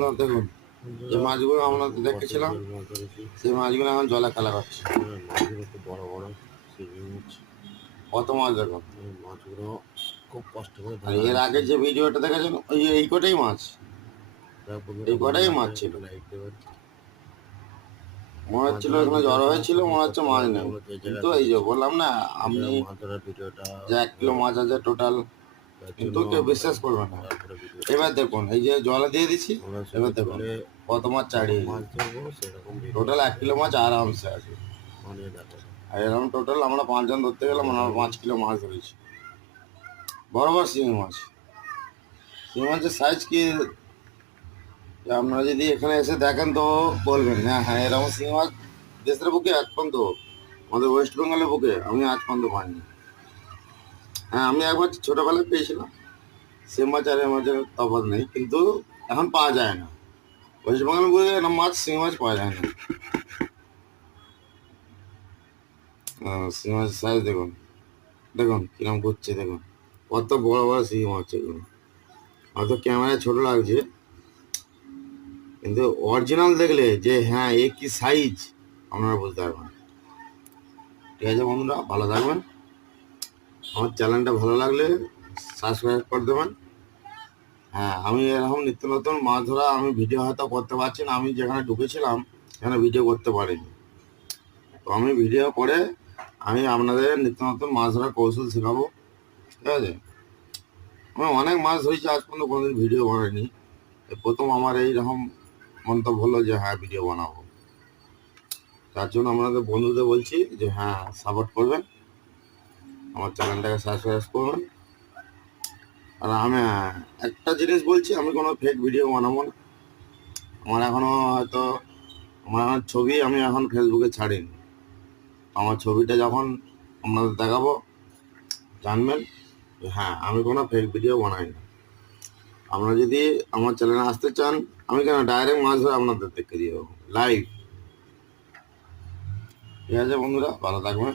না দেখুন, যে মাছগুলো আমরা দেখেছিলাম সেই মাছগুলো এখন জলে খেলা করছে। মাছগুলো খুব বড় বড় শিঙি মাছ। কত মাছ দেখুন। মাছগুলো খুব কষ্ট করে আর ধরা এর আগে যে ভিডিওটা দেখেছেন ওই যে এই কটাই মাছ, এই কটাই মাছ ছিল। মনে হচ্ছিল এখানে জড়ো হয়েছিল, মনে হচ্ছে মাছ নেই, কিন্তু এই যে বললাম না আপনি মাছ ধরার ভিডিওটা যে 1 কিলো মাছ আছে টোটাল, কিন্তু কেউ বিশ্বাস করবে না। এবার দেখুন এই যে জলে দিয়ে দিচ্ছি, এবার দেখুন কত মাছ চাড়িয়ে মাছ ধরবো সেরকম টোটাল 1 কিলো মাছ আরামসে আছে। আর এরকম টোটাল আমরা 5 জন ধরতে গেলাম, আমরা 5 কিলো মাছ ধরেছি। বড় বড় শিঙি মাছ, শিঙি মাছের সাইজ কি আপনারা যদি এখানে এসে দেখেন তো বলবেন হ্যাঁ হ্যাঁ এরকম শিঙি মাছ দেশের বুকে এক পর্যন্ত, আমাদের ওয়েস্ট বেঙ্গলের বুকে আমি আজ পর্যন্ত পাইনি। হ্যাঁ আমি একবার ছোটবেলায় পেয়েছিলাম, সে মাছ আর এ মাছের তফাৎ নেই, কিন্তু এখন পাওয়া যায় না। ওয়েস্ট বেঙ্গলের বুকে এরকম মাছ শিঙি মাছ পাওয়া যায় না। শিঙি মাছের সাইজ দেখুন, দেখুন কিরম করছে, দেখুন কত বড় বড় শিঙি মাছ এগুলো। হয়তো ক্যামেরায় ছোট লাগছে, কিন্তু অরিজিনাল দেখলে যে হ্যাঁ এ কি সাইজ আপনারা বুঝতে পারবেন। ঠিক আছে বন্ধুরা, ভালো থাকবেন। আমার চ্যানেলটা ভালো লাগলে সাবস্ক্রাইব করে দেবেন। হ্যাঁ আমি এরকম নিত্য নতুন মাছ ধরা আমি ভিডিও হয়তো করতে পারছি না, আমি যেখানে ঢুকেছিলাম সেখানে ভিডিও করতে পারিনি। তো আমি ভিডিও করে আমি আপনাদের নিত্য নতুন মাছ ধরার কৌশল শেখাবো। ঠিক আছে, আমি অনেক মাছ ধরেছি, আজ পর্যন্ত কোনোদিন ভিডিও বানাইনি। প্রথম আমার এইরকম মন্তব্য হলো যে হ্যাঁ ভিডিও বানাবো। তার জন্য আপনাদের বন্ধুদের বলছি যে হ্যাঁ সাপোর্ট করবেন, আমার চ্যানেলটাকে সাবস্ক্রাইব করবেন। আর আমি একটা জিনিস বলছি, আমি কোনো ফেক ভিডিও বানাবো না। আমার এখনো হয়তো আমার ছবি আমি এখন ফেসবুকে ছাড়িনি। আমার ছবিটা যখন আপনাদের দেখাবো জানবেন হ্যাঁ আমি কোনো ফেক ভিডিও বানাই না। আপনারা যদি আমার চ্যানেলে আসতে চান, আমি কেন ডাইরেক্ট মাছ ধরে আপনাদের দেখে দিয়ে দেবো লাইভ। ঠিক আছে বন্ধুরা, ভালো থাকবেন।